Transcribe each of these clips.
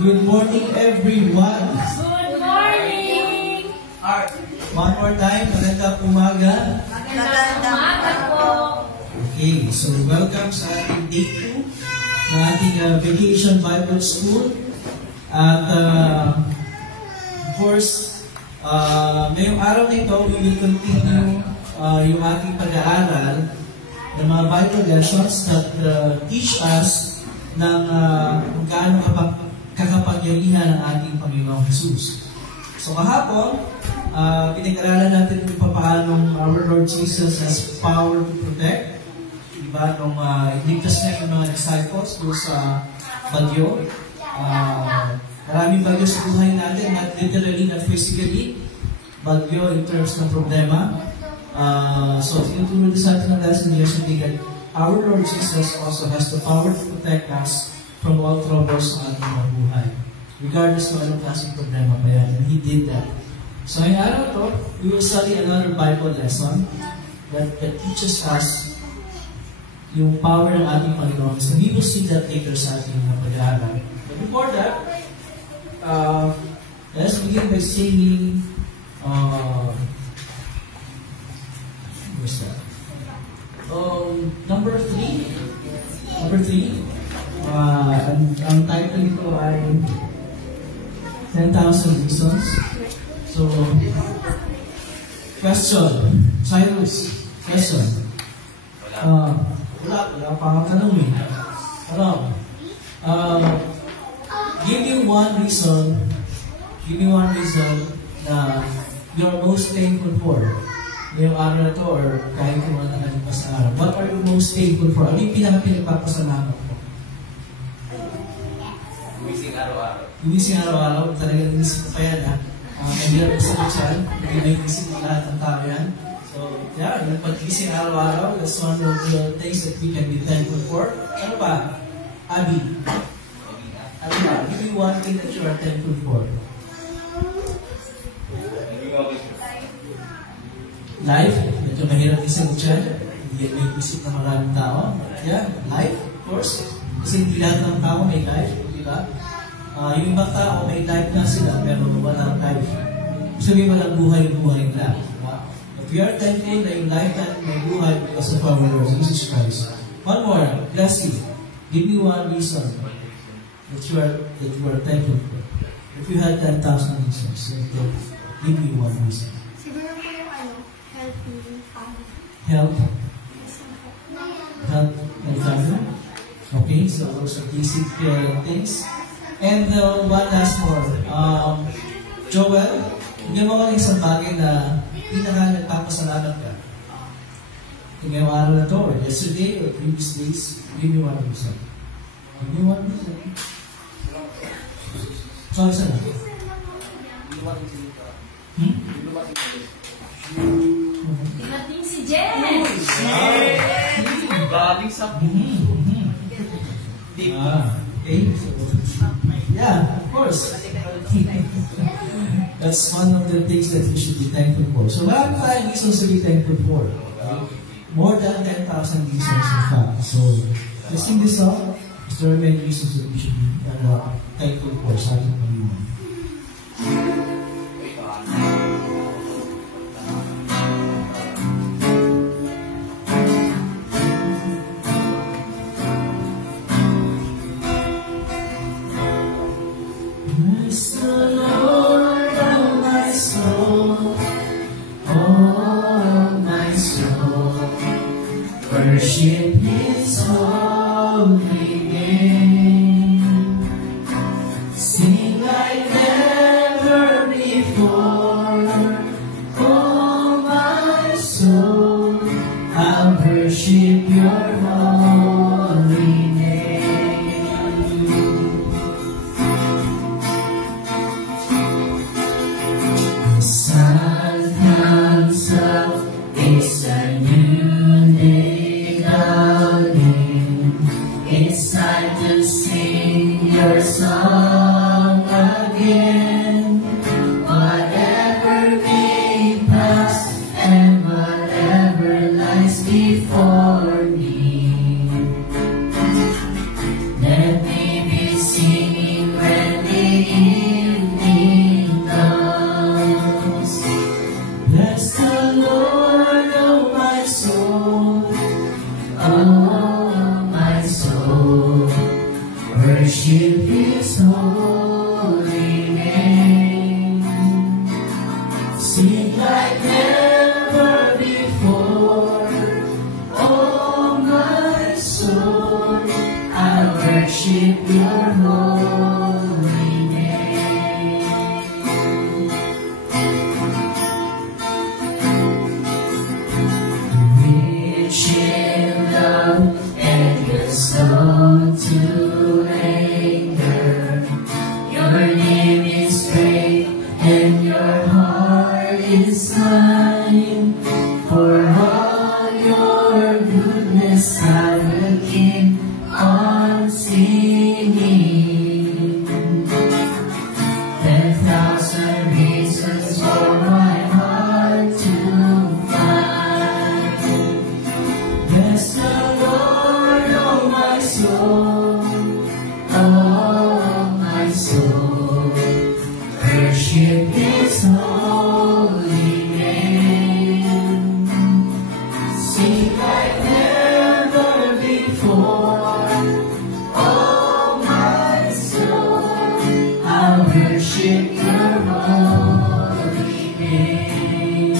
Good morning, everyone. Good morning! One more time, magandang umaga. Magandang umaga po! Okay, so welcome sa ating day 2 na ating Vacation Bible School. At of course, ngayong araw na ito, we will continue yung ating pag-aaral ng mga Bible lessons that teach us ng kung gaano kakapangyarihan ng ating Panginoong Jesus. So kahapon, pinag-aralan natin kung paano our Lord Jesus has power to protect. Diba? Nung iligtas na yung mga disciples doon sa bagyo. Maraming bagyo sa buhay natin, not literally, not physically. Bagyo in terms ng problema. So, tinuturo sa atin ng lesson yesterday that our Lord Jesus also has the power to protect us from all troubles sa ating mga buhay. Regardless ng anong klaseng problema pa yan. And He did that. So, ngayong araw to, we will study another Bible lesson that teaches us yung power ng ating Panginoon. So, we will see that later sa ating pag-aaral. But before that, let's begin by singing where's that? Number 3. Ang title nito ay 10,000 Reasons. So, question. Cyrus, question. Wala pa akong tanong eh. Give me one reason na you're most thankful for. Ngayong araw na to or kahit kung ano na pa sa araw. What are you most thankful for? Ano yung pinagpapasalamat mo? Gumising araw-araw. Talagang inisip ko pa yan ha. Mahirap ko sa kutsan. Hindi na inisip ko lahat ng tao yan. So, yeah, pag-gising araw-araw, that's one of the things that we can be thankful for. Ano pa? Abby, give me one thing that you are thankful for. Life, medyo mahirap isang dyan. Hindi yan may isip ng maraming tao. Yeah, life, of course. Kasi hindi lahat ng tao may life, di ba? Yung ibang tao may life na sila, pero walang life. Sabihin walang buhay-buhay na. But we are thankful na yung life na may buhay because of our Lord Jesus Christ. One more, lastly, give me one reason that you are thankful for. If you had 10,000 reasons, give me one reason. Siguro po yung Health and family. Okay, so those are basic things. And one last more. Joel, hindi mo ka isang bagay na nagpapasalamat ka. Ngayong araw na to, or yesterday, or previous days, give me one reason. Give me one reason. So, isa na. Dumating si Jen! Galing sa Okay. Yeah, of course. That's one of the things that we should be thankful for. So, marami tayong reasons to be thankful for. More than 10,000 reasons, in fact. So, let's sing this song. There are many reasons that we should be thankful for sa ating Panginoon. Worship His holy name. Sing like never before. Oh, my soul, I'll worship Your holy name. The sun comes up, it's a new day coming. It's time to sing Your song again. Whatever may pass and whatever lies before me, worship your holy name. Rich in love and you're slow to anger. Your name is great and your heart is kind. For all your goodness I will keep on singing. 10,000 reasons for my heart to find. Bless the Lord, oh my soul, oh my soul. Worship His holy name. Sing like never before. Oh my soul, I worship your holy name.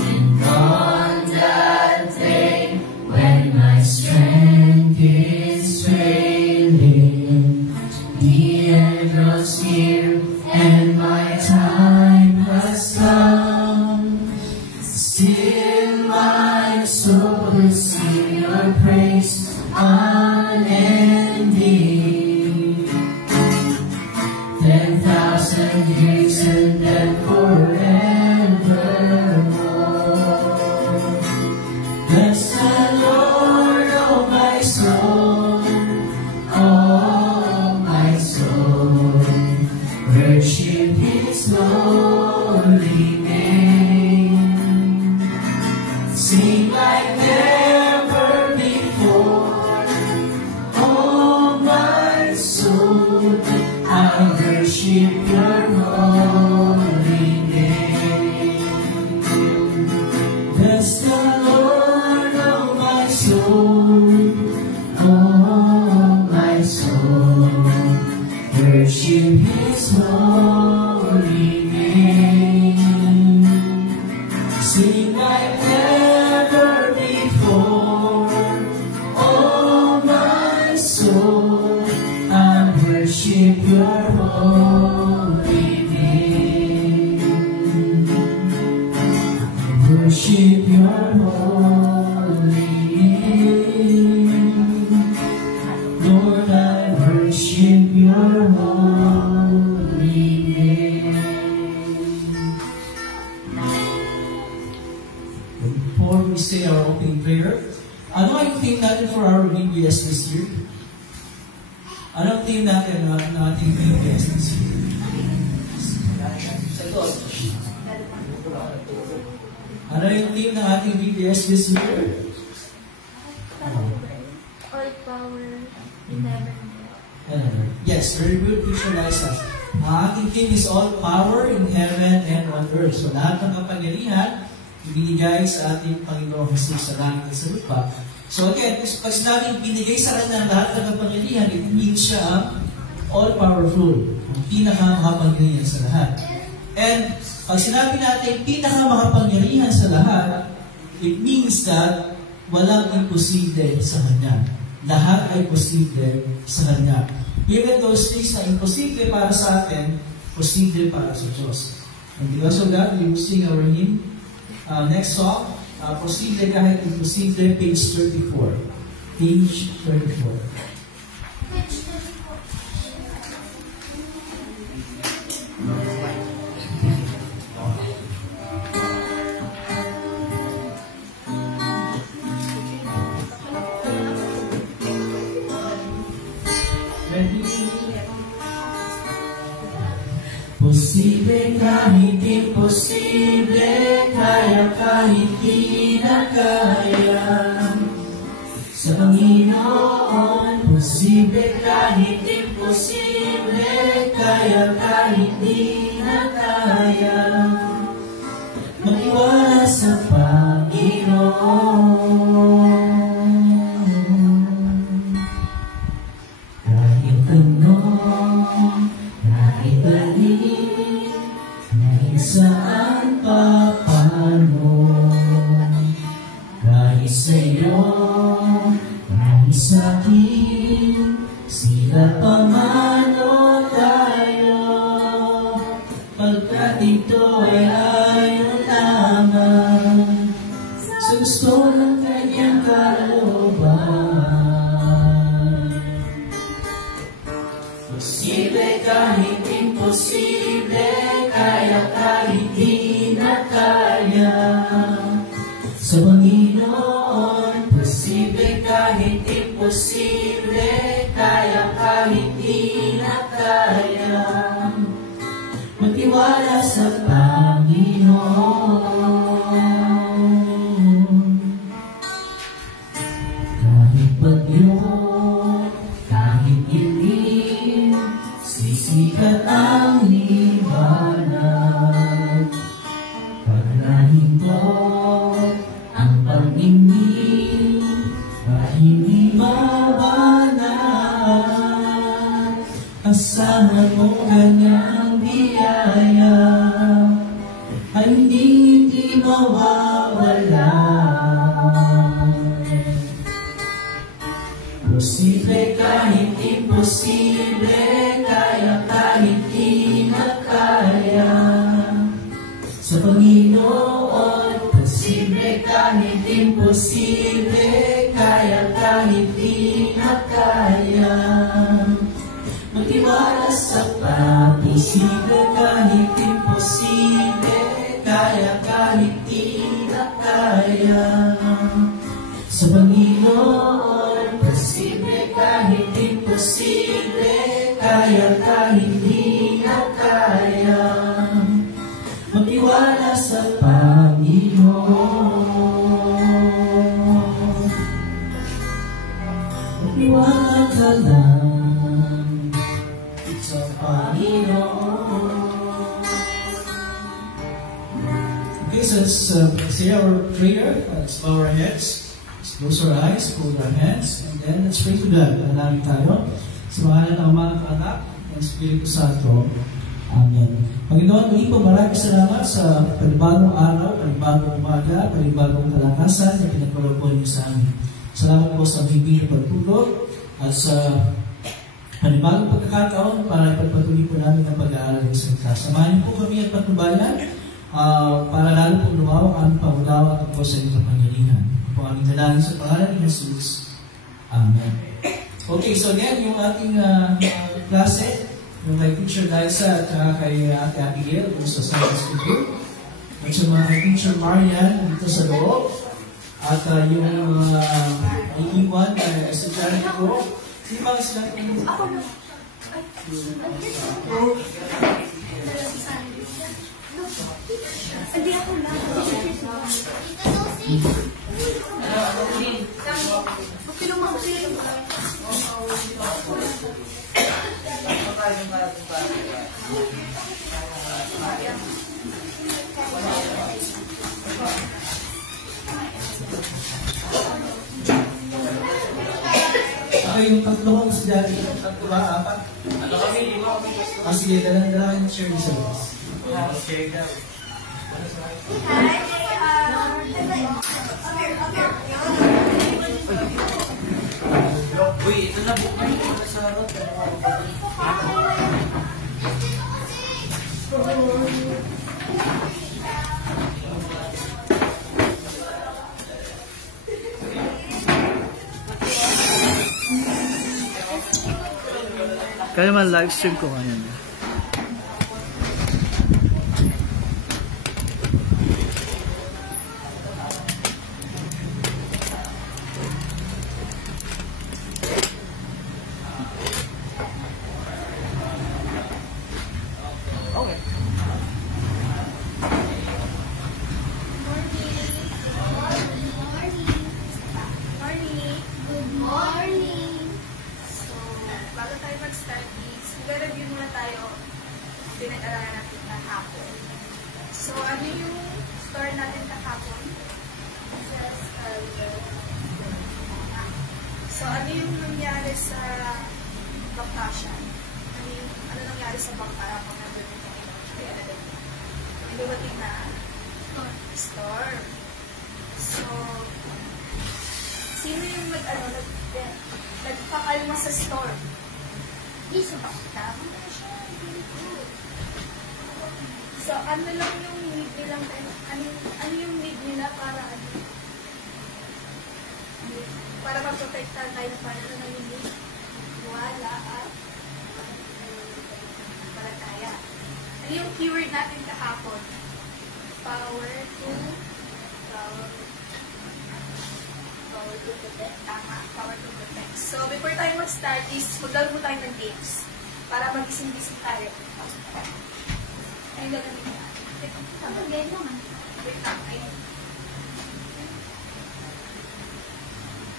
And on that day when my strength is failing, the end draws near and my time has come. Still my soul will sing your praise unending. 10,000 years and then forevermore. Bless the Lord, oh my soul, oh my soul. Worship His holy name. Sing like never before. Oh my soul, I worship your holy name. Bless the Lord, oh my soul, oh my soul. Worship His holy name. Sing like never before. Oh my soul, I worship your holy name. I worship your holy name. Lord, I worship your holy name. Before we say our opening prayer, ano ang theme natin for our VBS this year? Ano ang theme natin na ating VBS this year? Ano yung theme ng ating VBS this year? All power in heaven. Yes, very good. Visualize us. Ang ating theme is all power in heaven and on earth. So lahat ng kapangyarihan ibinigay sa ating Panginoong Jesus sa langit at sa lupa. So again, pag sinabing binigay sa Kanya ang lahat ng kapangyarihan, it means siya ang all-powerful, ang pinakamakapangyarihan sa lahat. And pag sinabi natin pinakamakapangyarihan sa lahat, it means that walang imposible sa Kanya. Lahat ay posible sa Kanya. Even those things na imposible para sa atin, posible para sa Diyos. And because of that, we will sing our hymn. Next song, Posible Kahit Imposible, page 34. Page 34. Posible kahit imposible, kaya kahit di na kaya. Sa Panginoon, posible kahit imposible, kaya kahit di na kaya. Mag-iwala sa Panginoon. Kahit ano, kahit balik, kahit saan pa paano, Sa Panginoon, posible kahit imposible, kaya kahit di na kaya. Magtiwala sa Panginoon. Kahit bagyo, kahit ilim, sisikat ang liwanag. Pag nahinto ang pag-ibig, na hindi mawanag, asahan mo kanyang biyaya, ay hindi mawawala. Posible kahit imposible, kaya kahit di na kaya. Sa Panginoon, posible kahit imposible, kaya kahit di na kaya. Magtiwala sa posible kahit imposible, kaya kahit di na kaya. Sa Panginoon, posible kahit imposible, kaya kahit di na kaya. Magtiwala sa Panginoon. Magtiwala ka lang sa Panginoon. Okay, so let's say our prayer. Let's bow our heads. Let's close our eyes, hold our hands, and then let's pray to God. Manalangin tayo sa pangalan ng Ama at Anak ng Espiritu Santo. Amen. Panginoon, muli po maraming salamat sa panibagong araw, panibagong umaga, panibagong kalakasan na pinagkaloob po niyo sa amin. Salamat po sa bibig na pagtulog at sa panibagong pagkakataon para ipagpatuloy po namin ang pag-aaral ng salita. Samahan niyo po kami at patnubayan para lalo po lumawak ang pangulawa at po sa inyong kapangyarihan. Po aming dalangin sa pangalan ni Jesus. Amen. Okay, so yan yung ating klase. Yung kay Teacher Liza at kay Ate Abigail dito sa Sunday School Group. At yung mga kay Teacher Marian dito sa loob. At yung iiwan na estudyante ko. Sino ba estudyante ko? Ako na. Hindi ako lang. Okay, yung tatlo kong estudyante, tatlo ba, apat? Ano kami, lima kami. Sige, dalang share niyo sa labas. Okay, daw. Uy, ito na buka ito sa harap. Kaya man live stream ko ngayon. So, ano yung nangyari sa vacation? Ano nangyari sa bangka kung nandun yung kaya na din? May dumating na storm. So, sino yung nagpakalma sa storm? Hindi sa bangka. So, ano lang yung need nilang, ano yung need nila para para maprotektahan tayo para na hindi wala at palataya. Ano yung keyword natin kahapon? Power to Tama, power to protect. So, before tayo mag-start is, maglaro tayo ng games para magising-gising tayo. Ayun lang namin yan. Wait lang, ayun.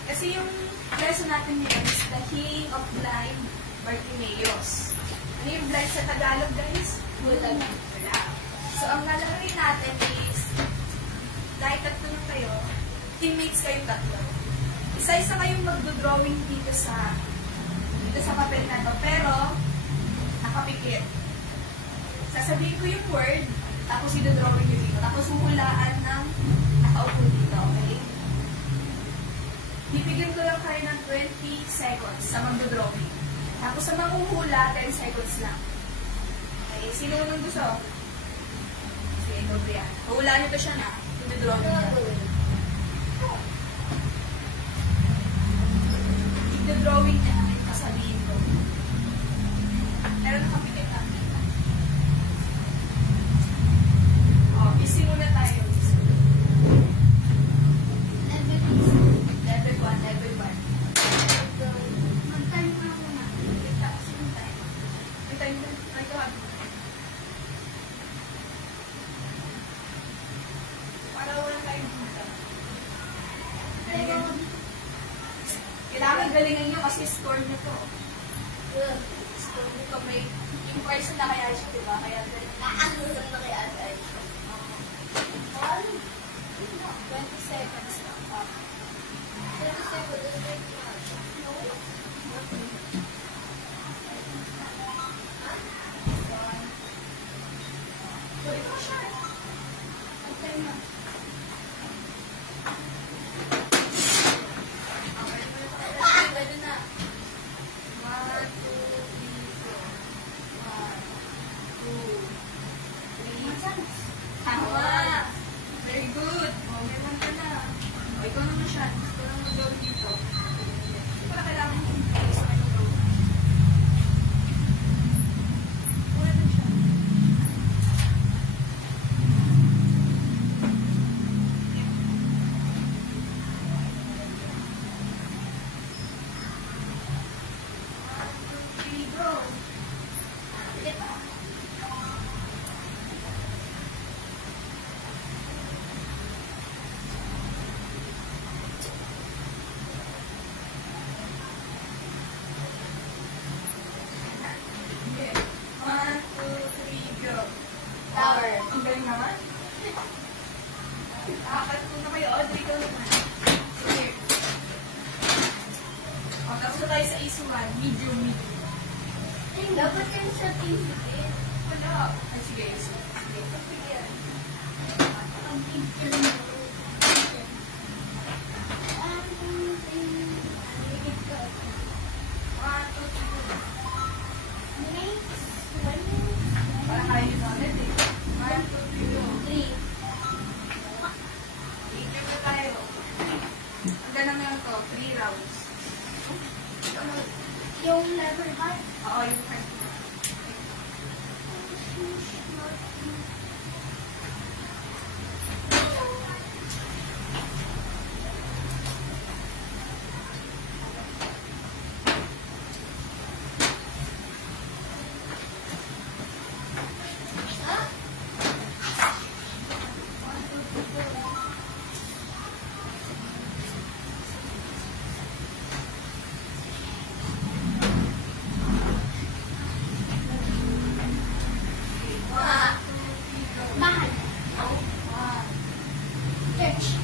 Kasi yung lesson natin ngayon is the healing of blind Bartimaeus. Ano yung blind sa Tagalog, guys? Wala. So, ang lalaroin natin is, dahil tatlo na kayo, teammates kayong tatlo. Isa-isa kayong magdo-drawing dito sa papel na to, pero nakapikit. Sasabihin ko yung word, tapos i-drawing nyo dito. Tapos huhulaan ng nakaupo dito, okay? Bibigyan ko lang kayo ng 20 seconds sa magdo-drawing. Tapos sa manghuhula, 10 seconds lang. Okay, sino nung gusto? Sige, go yan. Huhulaan nyo to siya na. I-drawing nyo. I-drawing niya na yung kasabihin ko. Pero nakapikit na. Busy muna tayo. Level 1. Mag-time mo muna. Sino time? May time mo. May tawag. Para wala tayong buta. Kailangan galingan nyo kasi score nyo to. Score nyo to. May yung person na kaya siya, diba? Kaya galingan. 20 seconds lang. 20 seconds. Ito siya. Okay na. Pwede na. 1, 2, 3, 4. 1, 2, 3. Tama. Very good. Okay lang ka na. O, ikaw naman siya. Ikaw naman mag-gawin dito. Hindi ko na kailangan yung sa kanyang gawin. Wala na siya. Ang galing naman. Apat po na kayo. Audrey, ikaw naman. So, here. O, tapos na tayo sa issue 1. Medium. Dapat kayo sa TV. Wala. Ay, sige. Sige. Ang picture mo. Para kayo yun ulit eh. 1, 2, 3, go. 3. Medium na tayo. Hanggang naman to. 3 rounds. Yung level 5. Oo, yung first. Mahal. Church.